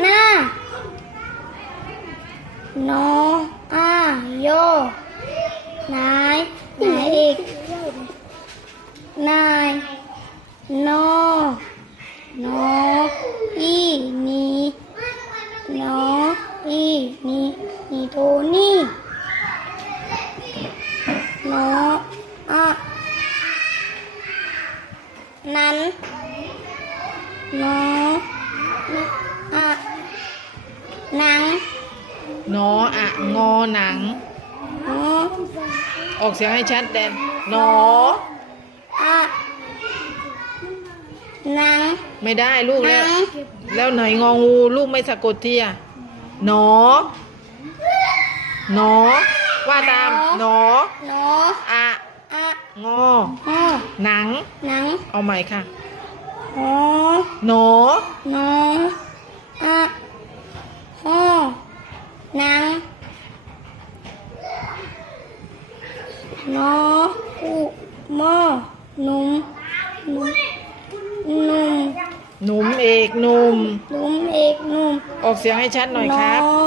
หน้านออาโยนายไหนอีกนายนอนออีนีนออีนีนีโทนี่นออะนั้นนออะ หนังนออะงอหนังนอออกเสียงให้ชัดแดนนอ อะหนังไม่ได้ลูกหแล้นัว งแล้วหน่อยงองูลูกไม่สะกดทีอะหนอหนอ ว่าตามหนอนออะอะงอออหนัง หนังเอาใหม่ค่ะหอหนอน ออะหอหนัง นออุมอหนุ่มหนุ่มหนุ่มหนุ่มเอกหนุ่มหนุ่มเอกหนุ่มออกเสียงให้ชัดหน่อยครับนอ